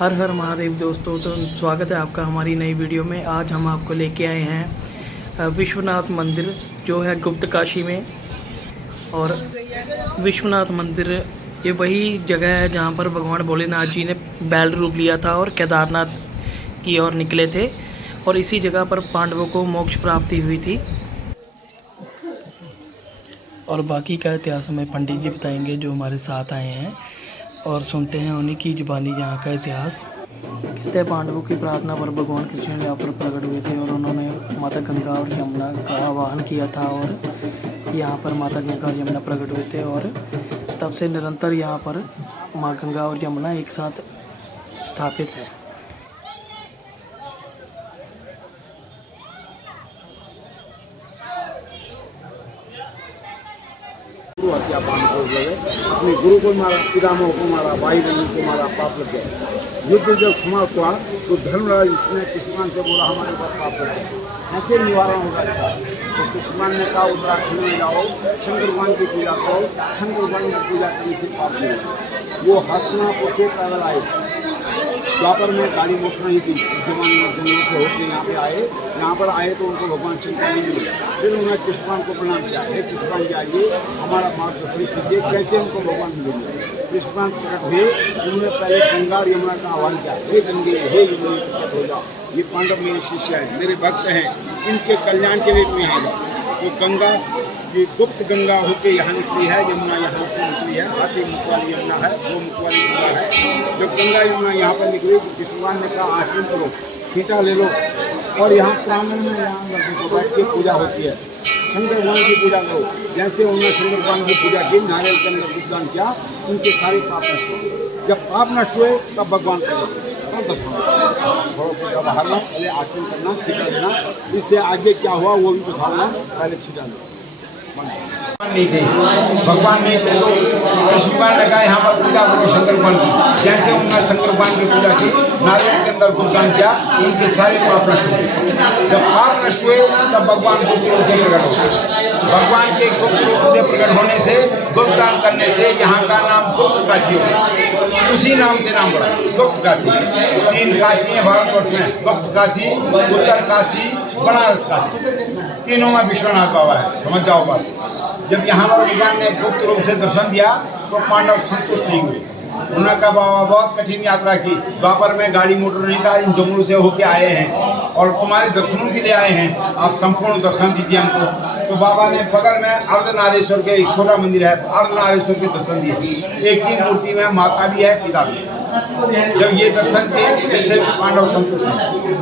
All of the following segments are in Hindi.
हर हर महादेव दोस्तों। तो स्वागत है आपका हमारी नई वीडियो में। आज हम आपको लेके आए हैं विश्वनाथ मंदिर जो है गुप्त काशी में। और विश्वनाथ मंदिर ये वही जगह है जहाँ पर भगवान भोलेनाथ जी ने बैल रूप लिया था और केदारनाथ की ओर निकले थे, और इसी जगह पर पांडवों को मोक्ष प्राप्ति हुई थी। और बाकी का इतिहास हमें पंडित जी बताएंगे जो हमारे साथ आए हैं, और सुनते हैं उन्हीं की जुबानी यहाँ का इतिहास। कहते हैं पांडवों की प्रार्थना पर भगवान कृष्ण यहाँ पर प्रकट हुए थे और उन्होंने माता गंगा और यमुना का आवाहन किया था, और यहाँ पर माता गंगा और यमुना प्रकट हुए थे। और तब से निरंतर यहाँ पर माँ गंगा और यमुना एक साथ स्थापित है। हत्या पान को गए, अपने गुरु को मारा, पितामह को मारा, भाई बहन को मारा, पाप लग गया। युद्ध जब समाप्त हुआ तो धर्मराज ने किस्मान से बोला हमारे ऊपर पाप लग गया, ऐसे निवारण होगा इसका। तो किस्मान ने कहा उत्तराखंड में जाओ, शंकर भगवान की पूजा करो, शंकर भगवान की पूजा करने से पाप नहीं होगा। वो हस्तिनापुर से पैदल आए, द्वापर में गाड़ी मोटर नहीं थी, जमाने में जंगलों से होकर यहाँ पे आए। यहाँ पर आए तो उनको भगवान शंकर नहीं मिले। फिर उन्होंने किस्मान को प्रणाम किया, हे किस्मान जी आइए हमारा मार्गदर्शन कीजिए, कैसे उनको भगवान मिलेंगे। किस्मान प्रकट हुए, उन्होंने पहले गंगा और यमुना का आह्वान किया, हे गंगे हे यमुना प्रकट हो जाओ, ये पांडव मेरे शिष्य हैं, मेरे भक्त हैं, इनके कल्याण के लिए तुम यहाँ जाओ। तो गंगा ये गुप्त गंगा होकर यहाँ निकली है, यमुना यहाँ से निकली है, हाथी मुख वाली यमुना है, वो मुख वाली गंगा है। जब गंगा यमुना यहाँ पर निकली तो किस्मान ने कहा आचरण करो, छींटा ले लो, और यहाँ प्रांगण में यहाँ को बैठ के पूजा होती है, शंकर भगवान की पूजा करो। जैसे उन्होंने शंकर भगवान की पूजा की, नारियल के अंदर गुणगान किया, उनके सारे पाप नष्ट हुए। जब पाप नष्ट हुए तब भगवान का दर्शन थोड़ा बाहर ना, पहले आचरण करना, छींटा लेना। इससे आगे क्या हुआ वो भी बताना, पहले छींटा लेना नहीं थे, भगवान नहीं थे। तो किस्मान ने कहा यहाँ पर पूजा करो शंकर भगवान की। जैसे उन्होंने शंकर भगवान की पूजा की, नारियल के अंदर गुणगान किया, उनके सारे पाप नष्ट हुए। जब पाप नष्ट हुए तब भगवान गुप्त रूप से प्रकट हो। भगवान के गुप्त रूप से प्रकट होने से, गुप्त दान करने से यहाँ का नाम गुप्त काशी हो गया। उसी नाम से नाम पड़ा गुप्त काशी। 3 काशी है भारतवर्ष में, गुप्त काशी, उत्तर काशी, बनारस काशी, तीनों में विश्वनाथ बाबा है। समझ जाओ बात। जब यहाँ पर भगवान ने गुप्त रूप से दर्शन दिया तो पांडव संतुष्ट नहीं हुए। उन्होंने कहा बाबा बहुत कठिन यात्रा की, द्वापर में गाड़ी मोटर नहीं था, इन जंगलों से होके आए हैं और तुम्हारे दर्शनों के लिए आए हैं, आप संपूर्ण दर्शन दीजिए हमको। तो बाबा ने बगल में अर्धनारेश्वर के एक छोटा मंदिर है, अर्धनारेश्वर के दर्शन दिए। एक ही मूर्ति में माता भी है, पिता भी है। जब ये दर्शन किए इससे पांडव संतुष्ट नहीं।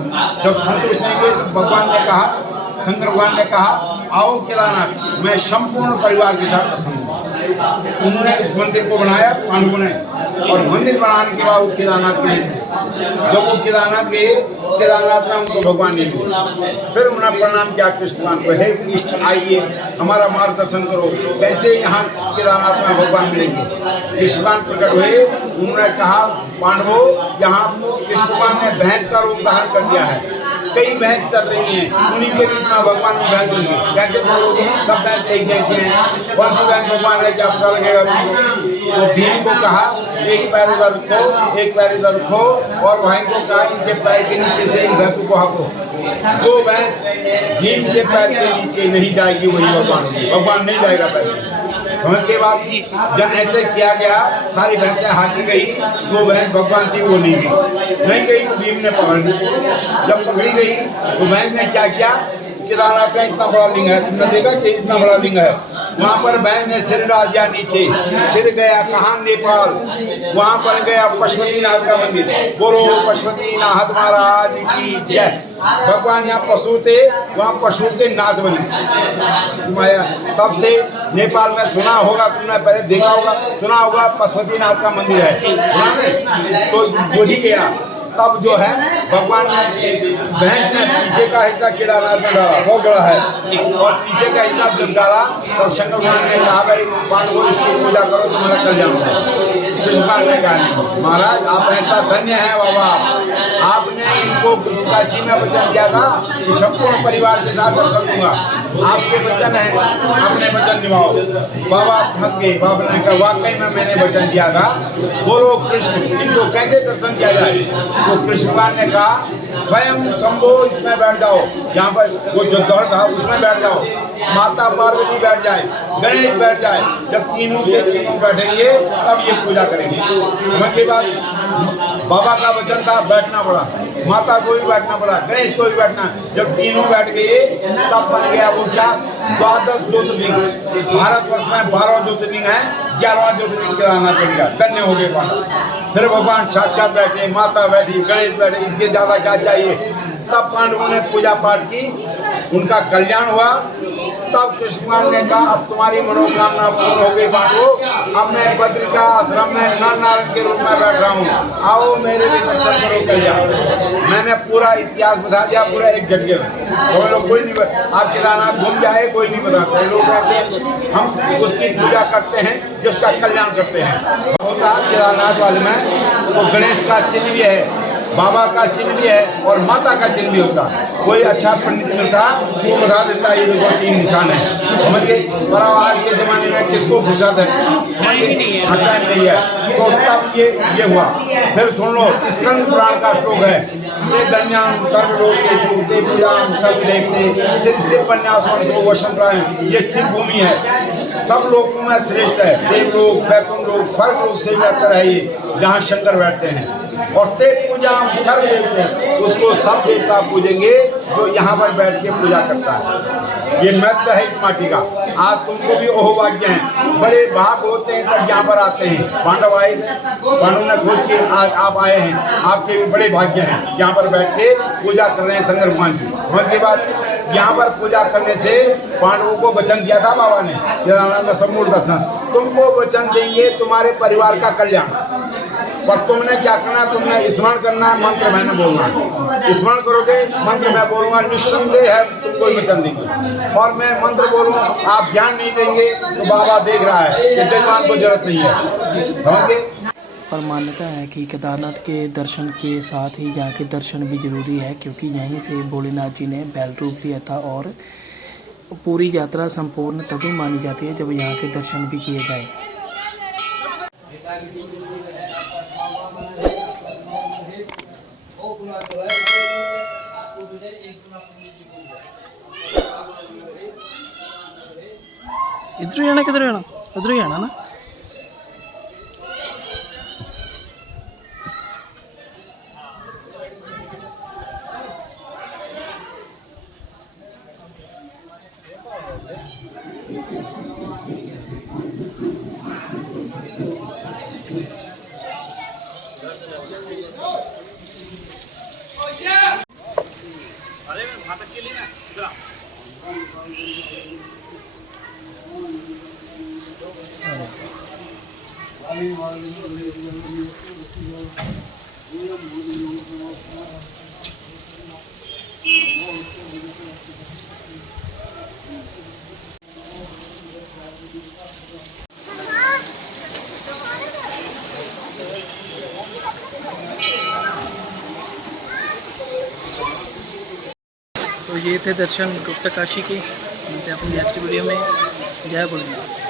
जब संतुष्ट नहीं हुए तो भगवान ने कहा, शंकर भगवान ने कहा आओ केदारनाथ, मैं संपूर्ण परिवार के साथ दर्शन दूंगा। उन्होंने इस मंदिर को बनाया पांडवों ने, और मंदिर बनाने के बाद वो केदारनाथ के लिए चले। जब वो केदारनाथ गए, केदारनाथ में उनको भगवान नहीं मिले। फिर उन्होंने प्रणाम किया कृष्ण भगवान को, हे कृष्ण आइए हमारा मार्गदर्शन करो, कैसे यहाँ केदारनाथ में भगवान मिलेंगे। कृष्ण भगवान प्रकट हुए, उन्होंने कहा पांडवों यहाँ कृष्ण भगवान ने भैंस का रूप धारण कर दिया है, कई भैंस चल रही हैं, उन्हीं के बीच में भगवान की भैंस बन गई। कैसे बोलोगे, सब भैंस एक जैसे हैं, कौन सी भैंस भगवान है क्या पता लगेगा तुमको। तो भीम को कहा एक पैर उधर रखो, एक पैर इधर रखो, और भाई को कहा इनके पैर के नीचे से इन भैंसों को हाँको। जो भैंस भीम के पैर के नीचे नहीं जाएगी वही भगवान होगी, भगवान नहीं जाएगा पैर। समझ के बाद जब ऐसे किया गया, सारी भैंसें हाकी गई, जो भैंस भगवान थी वो नहीं गई तो भीम ने पकड़ ली। जब पकड़ी गई तो भैंस ने क्या किया, केदारनाथ का इतना बड़ा लिंग है, तुमने देखा कि इतना बड़ा लिंग है, वहाँ पर भैंस ने सिर डाल दिया नीचे, सिर गया कहाँ, नेपाल। वहाँ पर गया पशुपतिनाथ का मंदिर, बोलो पशुपतिनाथ महाराज की जय। भगवान यहाँ पशु थे, वहाँ पशु के नाथ बने माया। तब से नेपाल में सुना होगा तुमने, पहले देखा होगा, सुना होगा पशुपतिनाथ का मंदिर है, सुना नहीं? तो वही गया। तब जो है भगवान ने भैंस ने पीछे का हिस्सा केदारनाथ में डाला, बहुत बड़ा है, और पीछे का हिस्सा जब डाला और शंकर भगवान ने कहा भाई पांडवों इसकी पूजा करो तुम्हारा कल्याण होगा। कृष्ण ने कहा नहीं महाराज आप ऐसा धन्य है बाबा, आपने इनको काशी में वचन दिया था कि संपूर्ण परिवार के साथ दर्शन दूंगा, आपके वचन है, अपने वचन निभाओ। बाबा फंस गए। बाबा ने कहा वाकई में मैंने वचन दिया था, बोलो कृष्ण, इनको कैसे दर्शन दिया जाए? तो कृष्ण भगवान ने कहा स्वयं शंभो इसमें बैठ जाओ, यहाँ पर वो जो दौड़ था उसमें बैठ जाओ, माता पार्वती बैठ जाए, गणेश बैठ जाए। जब तीनों के तीनों बैठेंगे तब ये पूजा करेंगे। समझ गई बात? बाबा का वचन था, बैठना पड़ा, माता को भी बैठना पड़ा, गणेश को भी बैठना। जब तीनों बैठ गए तब बन गया वो क्या, 12 ज्योतिर्लिंग। भारतवर्ष में 12 ज्योतिर्लिंग है, 11वां ज्योतिर्लिंग केदारनाथ बन गया। धन्य हो गए पांडव। फिर भगवान साक्षात बैठे, माता बैठी, गणेश बैठे, इसके ज्यादा क्या चाहिए? तब पांडवों ने पूजा पाठ की, उनका कल्याण हुआ। तब कृष्ण भगवान ने कहा अब तुम्हारी मनोकामना पूर्ण हो गई पांडवों, अब मैं बद्री का आश्रम में नर नारायण के रूप में बैठ रहा हूँ, आओ मेरे लिए दर्शन करो कल्याण। मैंने पूरा इतिहास बता दिया, पूरा एक झटके में। तो लोग कोई नहीं आप केदारनाथ घूम जाए, कोई नहीं बताते लोग ऐसे। हम उसकी पूजा करते हैं जिसका कल्याण करते हैं। होता केदारनाथ वाले में वो गणेश का चिन्ह भी है, बाबा का चिन्ह भी है और माता का चिन्ह भी होता। कोई अच्छा पंडित मिलता वो बता देता ये देखो 3 निशान है। समझ गए? पर आज के जमाने में किसको फुर्सत है? टाइम नहीं है। तो तब ये हुआ। फिर सुन लो, स्कंद पुराण का श्लोक है, ये धन्याम सर्वलोकेषु ते पूजाम सर्व देखते सिर शिव पन्यासो वशम प्रायम। ये शिव भूमि है, सब लोगों में श्रेष्ठ है। देवलोक, वैकुंठ लोक, स्वर्ग लोक से बेहतर है ये, जहाँ शंकर बैठते हैं। और ते पूजा सर्व देवते, उसको सब देवता पूजेंगे जो यहाँ पर बैठ के पूजा करता है। ये महत्व है इस माटी का। आज तुमको भी ओह भाग्य है, बड़े भाग होते हैं तब यहाँ पर आते हैं। पांडव आए थे, पांडव ने खोज के आज आप आए हैं, आपके भी बड़े भाग्य हैं। यहाँ पर बैठ के पूजा कर रहे हैं शंकर भगवान की। समझ के बाद यहाँ पर पूजा करने से पांडवों को वचन दिया था बाबा ने, केदारनाथ में सम्पूर्ण दर्शन, तुमको वचन देंगे तुम्हारे परिवार का कल्याण। पर तुमने क्या करना, तुमने स्मरण करना है, मंत्र मैंने बोलना है। स्मरण करोगे, मंत्र मैं बोलूँगा, निस्संदेह है तुमको वचन देंगे। और मैं मंत्र बोलूँगा, आप ध्यान नहीं देंगे तो बाबा देख रहा है कि जजमान को जरूरत नहीं है। समझ गए? और मान्यता है कि केदारनाथ के दर्शन के साथ ही यहाँ के दर्शन भी जरूरी है, क्योंकि यहीं से भोलेनाथ जी ने बैल रूप लिया था। और पूरी यात्रा संपूर्ण तभी मानी जाती है जब यहाँ के दर्शन भी किए जाए। इधर ही जाना, किधर जाना? उधर ही जाना ना। तो ये थे दर्शन गुप्त काशी के। मिलते हैं अपनी नेक्स्ट वीडियो में। जय भोलेनाथ।